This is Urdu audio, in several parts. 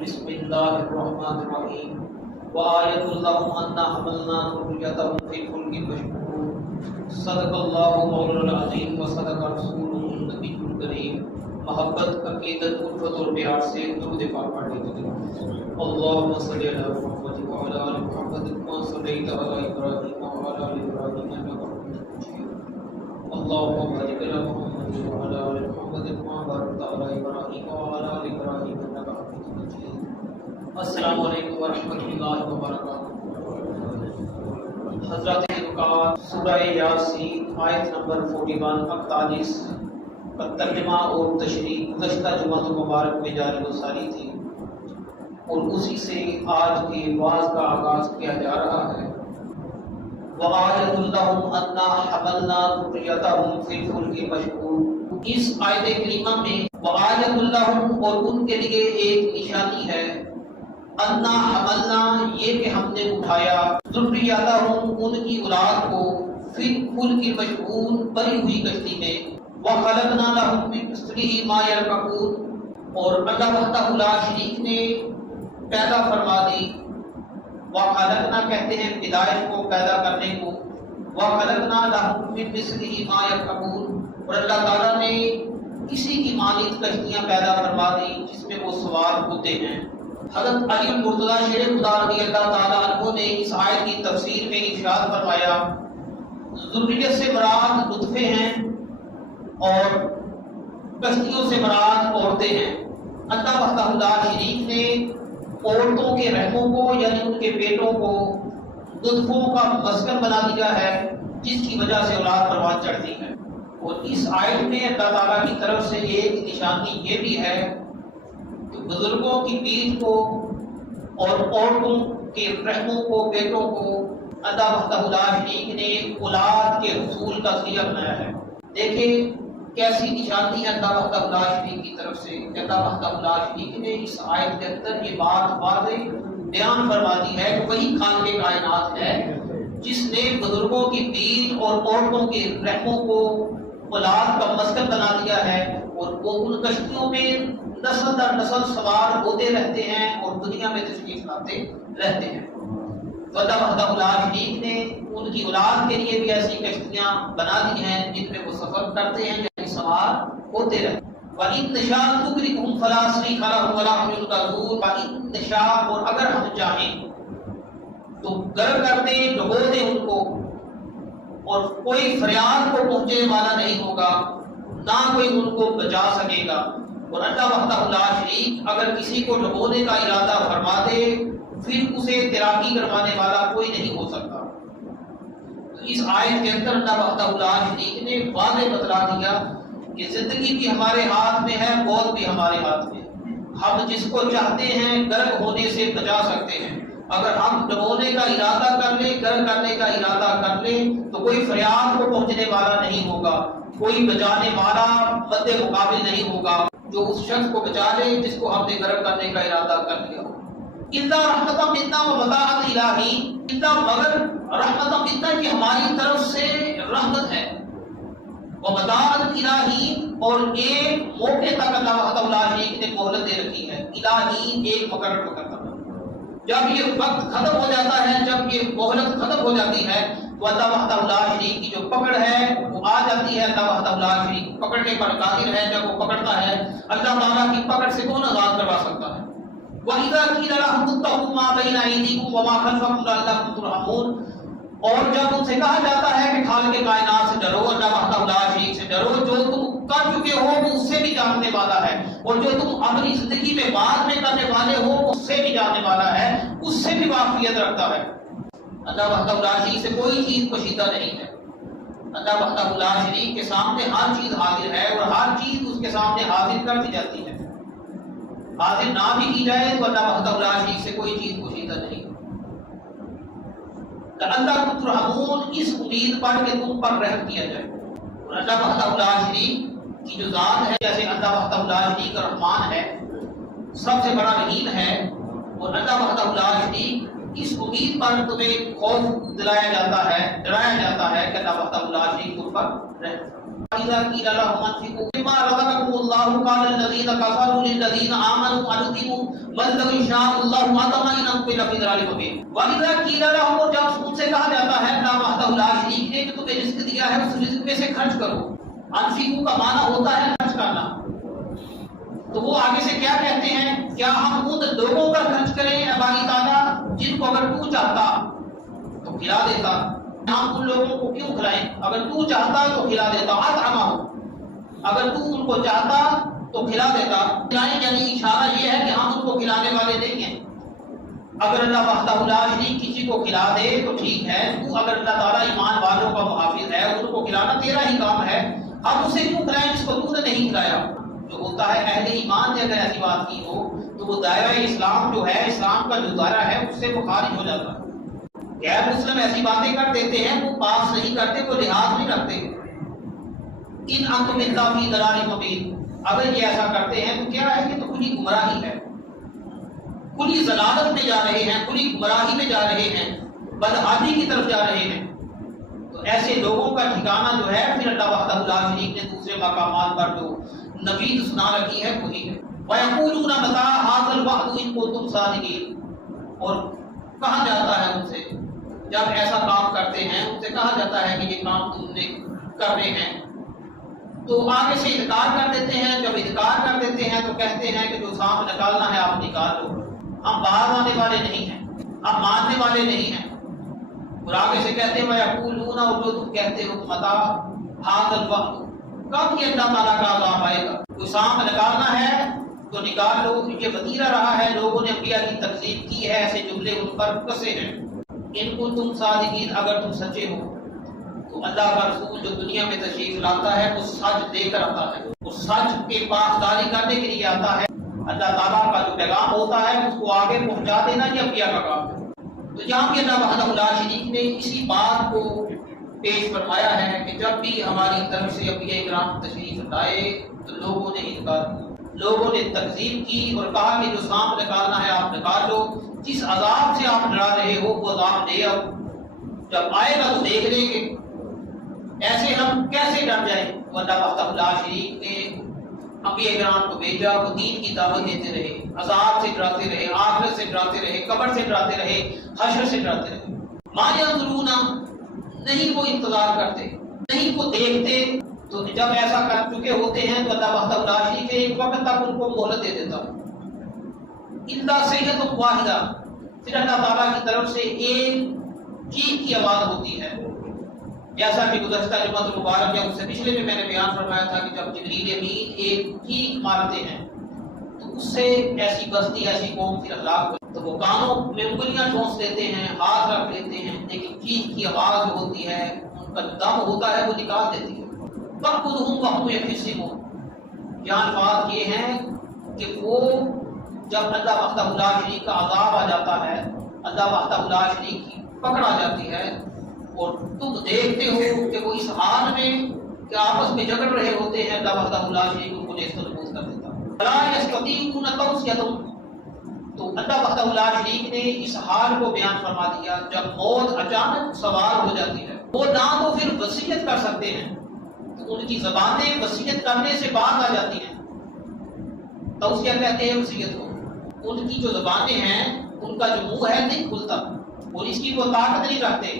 بسم اللہ الرحمن الرحیم وآیۃ لہم انا حملنا ذریتہم فی الفلک المشحون صدق اللہ مولانا العظیم وصدق رسولہ النبی الکریم۔ محبت، عقیدت، الفت اور پیار سے درود پاک پڑھ لیجیے۔ اللہم صلی علی محمد وعلی آل محمد کما صلیت علی ابراہیم وعلی آل ابراہیم انک حمید مجید۔ اللہم بارک علی محمد وعلی آل محمد کما بارکت علی ابراہیم وعلی آل ابراہیم انک حمید مجید۔ السلام علیکم ورحمۃ اللہ وبرکاتہ۔ حضرات وقار، سورہ یاسین آیت نمبر 41 48 کا ترجمہ اور تشریح گزشتہ جمعہ مبارک میں جاری و ساری تھی، اور اسی سے آج کے واعظ کا آغاز کیا جا رہا ہے۔ وَآیَةٌ لَّهُمْ أَنَّا حَمَلْنَا ذُرِّيَّتَهُمْ فِي الْفُلْكِ الْمَشْحُونِ، اس آیت کریمہ میں وَآیَةٌ لَّهُمْ اور ان کے لیے ایک نشانی ہے، اَنَّا حَمَلْنَا یہ کہ ہم نے اٹھایا، ذُرِّيَّتَهُمْ ان کی اولاد کو، فِي الْفُلْكِ الْمَشْحُونِ بھری ہوئی کشتی میں، وَخَلَقْنَا لَهُم مِّن مِّثْلِهِ مَا يَرْكَبُونَ اور اللہ وحدہ لا شریک نے پیدا فرما دی۔ وَخَلَقْنَا کہتے ہیں پیدائش کو، پیدا کرنے کو۔ وَخَلَقْنَا لَهُم مِّن مِّثْلِهِ مَا يَرْكَبُونَ اور اللہ تعالیٰ نے اسی کی مانند کشتیاں پیدا فرما دی جس میں وہ سوار ہوتے ہیں۔ حضرت علی المرتضیٰ شیر خدا رضی اللہ تعالیٰ عنہ نے اس آیت کی تفسیر میں ارشاد فرمایا، ذریت سے مراد نطفے ہیں اور کشتیوں سے مراد عورتیں ہیں۔ اللہ وحدہ لا شریک نے عورتوں کے رحموں کو یعنی ان کے پیٹوں کو نطفوں کا مسکن بنا دیا ہے، جس کی وجہ سے اولاد پروان چڑھتی ہے۔ اور اس آیت میں اللہ تعالیٰ کی طرف سے ایک نشانی یہ بھی ہے کہ بزرگوں کی پیٹھ کو اور عورتوں کے رحموں کو، پیٹوں کو اللہ وحدہ لا شریک نے اولاد کے حصول کا ذریعہ بنایا ہے۔ دیکھیں کیسی نشانی ہے اللہ وحدہ لا شریک کی طرف سے کہ اللہ وحدہ لا شریک نے اس آیت کے اندر یہ بات واضح بیان فرما دی ہے کہ وہی خالق کائنات ہے جس نے بزرگوں کی پیٹھ اور عورتوں کے رحموں کو اولاد کا مسکن بنا دیا ہے، اور وہ ان کشتیوں میں نسل در نسل سوار ہوتے رہتے ہیں اور دنیا میں تشریف لاتے رہتے ہیں۔ تو اللہ وحدہ لا شریک نے ان کی اولاد کے لیے بھی ایسی کشتیاں بنا دی ہیں جن میں وہ سفر کرتے ہیں، یعنی سوار ہوتے رہتے ہیں۔ وَإِن نَّشَاءْ نُغْرِقْهُمْ فَلَا صَرِيخَ لَهُمْ وَلَا هُمْ يُنْقَذُونَ۔ وَإِن نَّشَاءْ اور اگر ہم چاہیں تو غرق کر دیں، ڈبو دیں ان کو، اور کوئی فریاد کو پہنچنے والا نہیں ہوگا، نہ کوئی ان کو بچا سکے گا۔ اور اللہ وحدہ لا شریک اگر کسی کو ڈبونے کا ارادہ فرما دے پھر اسے تیراکی کروانے والا کوئی نہیں ہو سکتا۔ اس آیت کے اندر اللہ وحدہ لا شریک نے واضح بتلا دیا کہ زندگی بھی ہمارے ہاتھ میں ہے، موت بھی ہمارے ہاتھ میں ہے۔ ہم جس کو چاہتے ہیں غرق ہونے سے بچا سکتے ہیں۔ اگر ہم ڈبونے کا ارادہ کر لیں، غرق کرنے کا ارادہ کر لیں تو کوئی فریاد کو پہنچنے والا نہیں ہوگا، کوئی بچانے والا مد مقابل نہیں ہوگا جو اس شخص کو بچا لے جس کو ہم نے غرق کرنے کا ارادہ کر لیا ہو۔ اِلَّا رَحْمَةً مِنَّا وَمَتَاعًا إِلَٰهِ، اِلَّا مگر رحمت مِنَّا کی ہماری طرف سے رحمت ہے، وَمَتَاعًا إِلَٰهِ اور ایک موقع تک اللہ وحدہ لا شریک نے مہلت دے رکھی ہے۔ الٰہی ایک مقرر وقت تک، جب یہ وقت ختم ہو جاتا ہے، جب یہ مہلت ختم ہو جاتی ہے تو اللہ وحدہ لا شریک کی جو پکڑ ہے وہ آ جاتی ہے۔ اللہ وحدہ لا شریک پکڑنے پر قادر ہے، جب وہ پکڑتا ہے اللہ تعالیٰ کی پکڑ سے کون آزاد کروا سکتا ہے۔ وَإِذَا قِيلَ لَهُمُ اتَّقُوا مَا بَيْنَ أَيْدِيكُمْ وَمَا خَلْفَكُمْ لَعَلَّكُمْ تُرْحَمُونَ اور جب ان سے کہا جاتا ہے کہ خالق کائنات سے ڈرو، اللہ وحدہ لا شریک سے ڈرو، جو تم کر چکے ہو وہ اس سے بھی جاننے والا ہے، اور جو تم اپنی زندگی میں بعد میں کرنے والے ہو اس سے بھی جاننے والا ہے، اس سے بھی واقفیت رکھتا ہے۔ اللہ وحدہ لا شریک سے کوئی چیز پوشیدہ نہیں ہے۔ اللہ وحدہ لا شریک کے سامنے ہر چیز حاضر ہے، اور ہر چیز اس کے سامنے حاضر کر دی جاتی ہے۔ حاضر نہ بھی کی جائے تو اللہ وحدہ لا شریک سے کوئی چیز پوشیدہ نہیں۔ لَعَلَّكُمْ تُرْحَمُونَ اس امید پر کہ تم پر رحم کیا جائے۔ اور اللہ وحدہ لا شریک کی جو ذات ہے، جیسے اللہ وحدہ لا شریک رحمان ہے، سب سے بڑا رحیم ہے، اور اللہ وحدہ لا شریک اس امید پر تمہیں خوف دلایا جاتا ہے، ڈرایا جاتا ہے کہ اللہ وحدہ لا شریک تم پر رحم اذا قيل لهم انفقوا مما رزقكم الله قال الذين كفروا للذين امنوا انطعموا من لو شاء الله اطمئن قل في ذلك مبين واذا قيل لهم، اور جب ان سے کہا جاتا ہے لا وحدہ لا شریک نے کہ تمہیں رزق دیا ہے اس رزق میں سے خرچ کرو، انفقوا کا معنی ہوتا ہے خرچ کرنا، تو وہ آگے سے کیا کہتے ہیں، کیا ہم ان لوگوں پر خرچ کریں اے باری تعالیٰ جن کو اگر تو چاہتا تو کھلا دیتا، ہم ان لوگوں کو کیوں کھلائیں، اگر تو چاہتا تو کھلا دیتا، اگر تو ان کو چاہتا تو کھلا دیتا، یعنی اشارہ یہ ہے کہ ہم ان کو کھلانے والے نہیں ہیں، اگر اللہ وحدہ لا شریک کسی کو کھلا دے تو ٹھیک ہے، تو اگر اللہ تعالیٰ ایمان والوں کا محافظ ہے ان کو کھلانا تیرا ہی کام ہے، ہم اسے کیوں کھلائیں جس کو تو نے نہیں کھلایا۔ جو ہوتا ہے اہل ایمان نے اگر ایسی بات کی ہو تو وہ دائرہ اسلام جو ہے، اسلام کا جو دائرہ ہے اس سے وہ خارج ہو جاتا ہے۔ غیر مسلم ایسی باتیں کر دیتے ہیں، وہ پاس نہیں کرتے، وہ لحاظ نہیں رکھتے۔ ان انتم الا فی ضلال مبین، اگر یہ ایسا کرتے ہیں تو کیا ہے، یہ تو کھلی گمراہی ہے، کھلی ضلالت میں جا رہے ہیں، کھلی گمراہی میں جا رہے ہیں، بدحالی کی طرف جا رہے ہیں۔ تو ایسے لوگوں کا ٹھکانہ جو ہے پھر اللہ وحدہ لا شریک نے دوسرے مقامات پر جو نوید سنا رکھی ہے وہی ہے۔ وَيَقُولُونَ مَتَىٰ هَٰذَا الْوَعْدُ إِن كُنتُمْ صَادِقِينَ، اور کہا جاتا ہے ان سے جب ایسا کام کرتے ہیں، ان سے کہا جاتا ہے کہ یہ کام تم نے کر رہے ہیں، تو آگے سے انکار کر دیتے ہیں۔ جب انکار کر دیتے ہیں تو کہتے ہیں کہ جو سانپ نکالنا ہے آپ نکال لو، ہم باہر آنے والے نہیں ہیں، ہم ماننے والے نہیں ہیں۔ اور آگے سے کہتے ہیں وَيَقُولُونَ، اور جو تم کہتے ہو مَتَىٰ هَٰذَا الْوَعْدُ، کب یہ اللہ تعالیٰ کا عذاب آئے گا، کوئی سانپ نکالنا ہے تو نکال لو۔ یہ وتیرہ رہا ہے، لوگوں نے انبیاء کی تکذیب کی ہے، ایسے جملے ان پر کسے ہیں۔ ان کو تم صادقین، اگر تم سچے ہو تو اللہ کا رسول جو دنیا میں تشریف لاتا ہے وہ سچ دے کر آتا ہے، وہ سچ کے پاسداری کرنے کے لیے آتا ہے۔ اللہ تعالیٰ کا جو پیغام ہوتا ہے اس کو آگے پہنچا دینا یہ انبیاء کا کام ہے۔ تو یہاں بھی اللہ وحدہ لا شریک نے اسی بات کو پیش فرمایا ہے کہ جب بھی ہماری طرف سے انبیاء کرام تشریف لائے تو لوگوں نے انکار کیا، لوگوں نے تکذیب کی اور کہا کہ جو سانپ نکالنا ہے آپ نکال لو، جس عذاب سے آپ ڈرا رہے ہو وہ عذاب لے آؤ، جب آئے گا تو دیکھ لیں گے، ایسے ہم کیسے ڈر جائیں۔ وہ اللہ وحدہ لا شریک نے انبیاء کرام کو بھیجا، وہ دین کی دعوت دیتے رہے، عذاب سے ڈراتے رہے، آخرت سے ڈراتے رہے، قبر سے ڈراتے رہے، حشر سے ڈراتے رہے۔ ما ينظرون، نہیں وہ انتظار کرتے، نہیں وہ دیکھتے، تو جب ایسا کر چکے ہوتے ہیں تو اللہ وحدہ لا شریک ایک وقت تک ان کو مہلت دے دیتا ہے۔ الا صیحۃ واحدہ، پھر اللہ تعالیٰ کی طرف سے ایک چیخ کی آواز ہوتی ہے، جیسا کہ گزشتہ جمعۃ المبارک یا اس سے پچھلے میں نے بیان فرمایا تھا کہ جب جبریل امین ایک چیخ مارتے ہیں تو اس سے ایسی بستی، ایسی قوم پھر ہلاک ہو، تو وہ کانوں میں انگلیاں ٹھونس لیتے ہیں، ہاتھ رکھ لیتے ہیں، لیکن چیخ کی آواز جو ہوتی ہے ان کا دم ہوتا ہے وہ نکال دیتی ہے۔ فَقُلْهُمْ وَهُمْ يَخْتَصِمُونَ، یہاں الفاظ یہ ہیں کہ وہ جب اللہ وحدہ لا شریک کا عذاب آ جاتا ہے، اللہ وحدہ لا شریک کی پکڑ آ جاتی ہے اور تم دیکھتے ہو کہ وہ اس حال میں کہ آپس میں جھگڑ رہے ہوتے ہیں، اللہ وحدہ لا شریک ان کو نیست و نابود کر دیتا ہے۔ لَا يَسْتَطِيعُونَ تَوْصِيَةً، تو اللہ وحدہ لا شریک نے اس حال کو بیان فرما دیا جب موت اچانک سوار ہو جاتی ہے، وہ نہ تو پھر وصیت کر سکتے ہیں، تو ان کی زبانیں وصیت کرنے سے باز آ جاتی ہیں، توصیہ کہتے ہیں وصیت کو، ان کی جو زبانیں ہیں ان کا جو منہ ہے نہیں کھلتا اور اس کی وہ طاقت نہیں رکھتے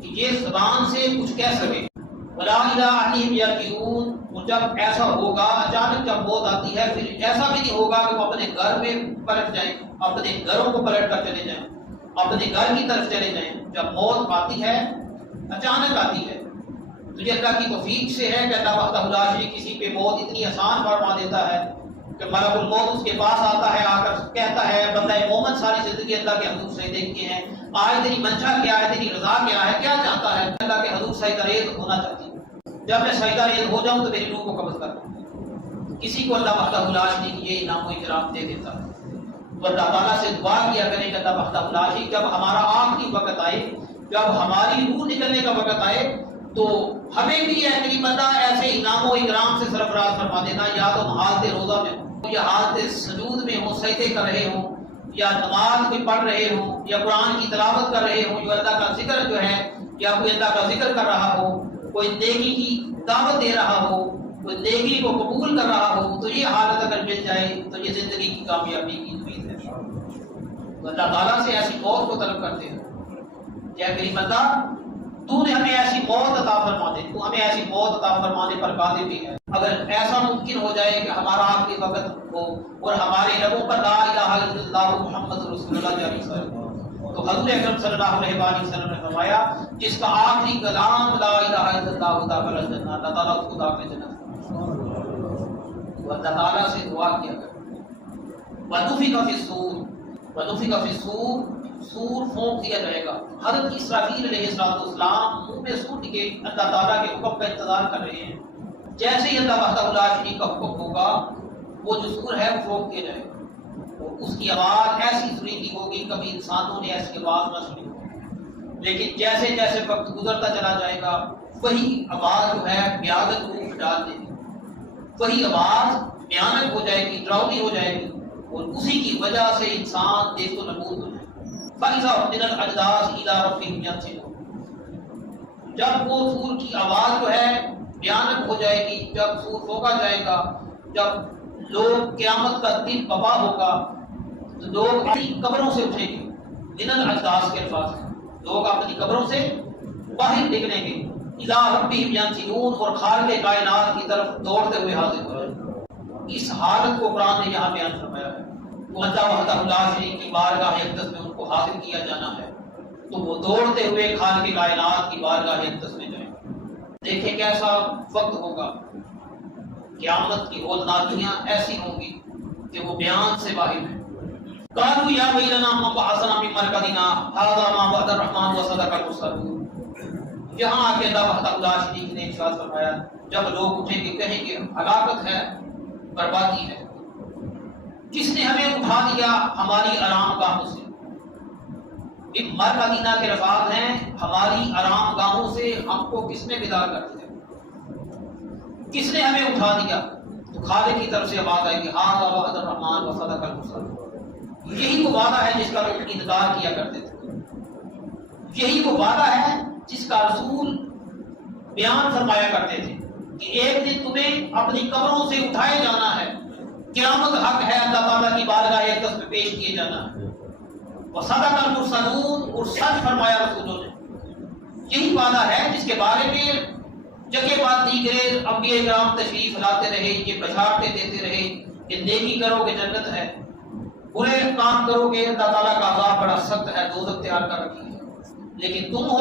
کہ یہ زبان سے کچھ کہہ سکے۔ وَلَا إِلَىٰ أَهْلِهِمْ يَرْجِعُونَ، اور جب ایسا ہوگا اچانک جب موت آتی ہے پھر ایسا بھی نہیں ہوگا کہ وہ اپنے گھر میں پلٹ جائیں، اپنے گھروں کو پلٹ کر چلے جائیں، اپنے گھر کی طرف چلے جائیں۔ جب موت آتی ہے اچانک آتی ہے تو یہ اللہ کی توفیق سے ہے کہ اللہ وحدہ لا شریک کسی پہ موت اتنی آسان فرما دیتا ہے کہ ملک الموت اس کے پاس آتا ہے، آ کر کہتا ہے بندہ مومن ساری زندگی اللہ کے حضور سے دیکھتے ہیں، آج تیری منشا کیا ہے، تیری رضا کیا ہے، کیا چاہتا ہے؟ اللہ کے حضور سجدہ ریز ہونا چاہتی ہے، جب میں سجدہ ریز ہو جاؤں تو میری روح کو قبض کر دوں۔ کسی کو اللہ وحدہ لا شریک یہ انعام و اکرام دے دیتا ہے۔ تو اللہ تعالیٰ سے دعا کیا کریں کہ اللہ وحدہ لا شریک جب ہمارا آخری وقت آئے، جب ہماری روح نکلنے کا وقت آئے تو ہمیں بھی ایسی بندہ ایسے انعام و اکرام سے سرفراز فرما دینا، یا تو حالت روزہ میں ہو یا حالت سجود میں ہو، سجدے کر رہے ہوں یا نماز میں پڑھ رہے ہوں یا قرآن کی تلاوت کر رہے ہوں، جو اللہ کا ذکر جو ہے یا کوئی اللہ کا ذکر کر رہا ہو، کوئی نیکی کی دعوت دے رہا ہو، کوئی نیکی کو قبول کر رہا ہو، تو یہ حالت اگر مل جائے تو یہ زندگی کی کامیابی کی امید ہے۔ تو اللہ تعالیٰ سے ایسی موت کو طلب کرتے ہیں کہ اے میری بندہ، تو نے ہمیں ایسی موت عطا فرما دے، تو ہمیں ایسی موت عطا فرمانے پر قادر بھی ہے۔ اگر ایسا ممکن ہو جائے کہ ہمارا آخری وقت ہو اور ہمارے لبوں پر لا الہ الا اللہ محمد رسول اللہ جاری تو حضور اکرم صلی اللہ علیہ وآلہ وسلم نے فرمایا جس کا آخری کلام لا الہ الا اللہ داخل الجنہ، اللہ تعالیٰ اس کو داخل جنت تو اللہ تعالیٰ سے دعا کیا کرے۔ وَنُفِخَ فِي الصُّورِ، وَنُفِخَ فِي الصُّورِ، سور پھونک دیا جائے گا۔ حضرت اسرافیل علیہ السلام منہ میں سور کے اللہ تعالیٰ کے حکم کا انتظار کر رہے ہیں۔ جیسے ہی اللہ وحدہ لا شریک کا حکم ہوگا وہ جو سور ہے وہ پھونک دیا جائے گا، اور اس کی آواز ایسی سریلی ہوگی کبھی انسانوں نے ایسی آواز نہ سنی ہوگی، لیکن جیسے جیسے وقت گزرتا چلا جائے گا وہی آواز جو ہے بھیانک روپ ڈال دے گی، وہی آواز بھیانک ہو جائے گی، ڈراؤنی ہو جائے گی، اور اسی کی وجہ سے انسان دیکھ و نبود ہو جائے گا۔ فَإِذَا مِنَ الْأَجْدَاثِ إِلَىٰ رَبِّهِمْ يَنسِلُونَ، جب وہ سور کی آواز جو ہے بھیانک ہو جائے گی، جب سور پھونکا جائے گا، جب لوگ قیامت کا دن وبا ہوگا تو لوگ اپنی قبروں سے اٹھیں گے۔ من الاجداث کے الفاظ ہیں، لوگ اپنی قبروں سے باہر نکلیں گے، اِلَىٰ رَبِّهِمْ يَنسِلُونَ، اور خالق کائنات کی طرف دوڑتے ہوئے حاضر ہو جائیں گے۔ اس حالت کو قرآن نے یہاں بیان فرمایا ہے۔ تو اللہ وحدہ لا شریک کی بارگاہ اقدس میں ان کو حاضر کیا جانا ہے، تو وہ دوڑتے ہوئے خالق کائنات کی بارگاہ اقدس میں جائیں۔ دیکھیں کیسا وقت ہوگا، قیامت کی ہولناکیاں ایسی ہوں گی کہ وہ بیان سے باہر ہیں۔ قالوا یا ویلنا من بعثنا من مرقدنا هذا ما وعد الرحمن وصدق المرسلون۔ یہاں آ کے اللہ وحدہ لا شریک نے ارشاد فرمایا جب لوگ اٹھیں گے کہیں گے ہلاکت ہے، بربادی ہے، کس نے ہمیں اٹھا دیا ہماری آرام گاہوں سے۔ ایک مرقدنا کے الفاظ ہیں، ہماری آرام گاہوں سے ہم کو کس نے بیدار کر دیا، کس نے ہمیں اٹھا دیا؟ تو خالق کی طرف سے آواز آئے گی ھذا وعد الرحمن وصدق المرسلون۔ یہی وہ وعدہ ہے جس کا لوگ انکار کیا کرتے تھے، یہی وہ وعدہ ہے جس کا رسول بیان فرمایا کرتے تھے کہ ایک دن تمہیں اپنی قبروں سے اٹھائے جانا ہے، قیامت حق ہے، اللہ تعالیٰ کی بارگاہ اقدس میں پیش کیے جانا ہے۔ وصدق المرسلون، اور سچ فرمایا رسولوں نے۔ یہی وعدہ ہے جس کے بارے میں جگہ بات دیگرے انبیاء کرام تشریف لاتے رہے، یہ بشارتیں دیتے رہے کہ نیکی کرو گے جنت ہے، برے کام کرو گے اللہ تعالیٰ کا عذاب بڑا سخت ہے، دوزخ تیار کر رکھی ہے۔ لیکن تم ہو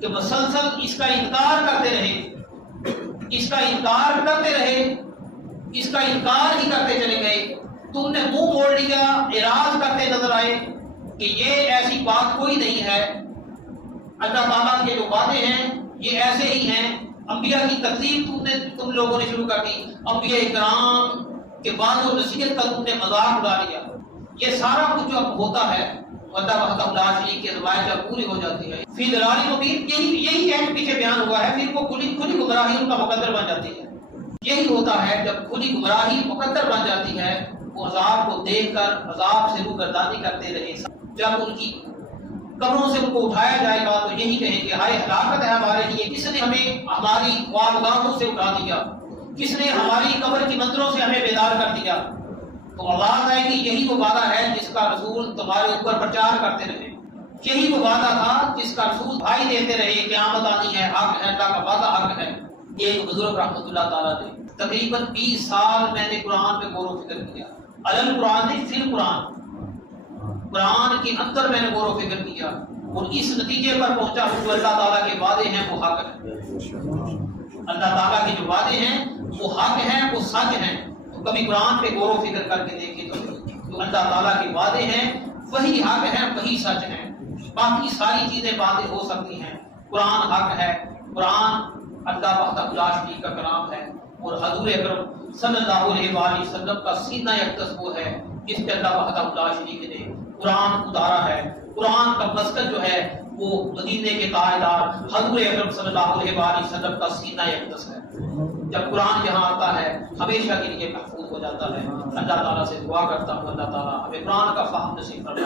کہ مسلسل اس کا انکار کرتے رہے، اس کا انکار کرتے رہے، اس کا انکار ہی کرتے چلے گئے۔ تم نے منہ موڑ لیا، اعراض کرتے نظر آئے کہ یہ ایسی بات کوئی نہیں ہے، اللہ تعالیٰ کے جو وعدے ہیں یہ ایسے ہی ہیں۔ انبیاء کی تکذیب تم لوگوں نے شروع کر دی، انبیاء کرام کے وعد و نصیحت کا تم نے مذاق اڑا لیا۔ یہ سارا کچھ جو اب ہوتا ہے اللہ وحدہ لا شریک کی روایت جب پوری ہو جاتی ہے، فی ضلال مبین، یہی ہے پیچھے بیان ہوا ہے، پھر وہ کھلی گمراہی ان کا مقدر بن جاتی ہے۔ یہی ہوتا ہے جب کھلی گمراہی مقدر بن جاتی ہے، وہ عذاب کو دیکھ کر عذاب سے روگردانی کرتے رہے۔ جب ان کی قبروں سے ان کو اٹھایا جائے گا تو یہی کہیں گے ہائے ہلاکت ہے ہمارے لیے، کس نے ہمیں ہماری خوابگاہوں سے اٹھا دیا، کس نے ہماری قبر کی منظروں سے ہمیں بیدار کر دیا۔ تو آواز آئے گی یہی وہ وعدہ ہے جس کا رسول تمہارے اوپر پرچار کرتے رہے، یہی وہ وعدہ تھا جس کا رسول بھائی دیتے رہے، قیامت آنی ہے، حق ہے، اللہ کا وعدہ حق ہے۔ یہ بزرگ رحمۃ اللہ تعالیٰ نے تقریباً 20 سال میں نے قرآن میں غور و فکر کیا، علل قرآن نہیں، پھر قرآن کے اندر میں نے غور و فکر کیا، اور اس نتیجے پر پہنچا جو اللہ تعالیٰ کے وعدے ہیں وہ حق ہیں، اللہ تعالیٰ کے جو وعدے ہیں وہ حق ہیں، وہ سچ ہیں۔ تو کبھی قرآن پہ غور و فکر کر کے دیکھیں تو اللہ تعالیٰ کے وعدے ہیں وہی حق ہیں، وہی سچ ہیں۔ باقی ساری چیزیں باتیں ہو سکتی ہیں، قرآن حق ہے، قرآن اللہ وحدہ لا شریک کا کلام ہے، اور حضور اکرم صلی اللہ علیہ وآلہ وسلم کا سینہ اقدس وہ ہے جس پہ اللہ وحدہ لا شریک نے قرآن اتارا ہے۔ قرآن کا مسکن جو ہے وہ مدینے کے تاجدار حضور اکرم صلی اللہ علیہ وآلہ وسلم کا سینہ اقدس ہے۔ جب قرآن یہاں آتا ہے ہمیشہ کے لیے محفوظ ہو جاتا ہے۔ اللہ تعالیٰ سے دعا کرتا ہوں اللہ تعالیٰ ہمیں قرآن کا فہم نصیب فرمائے۔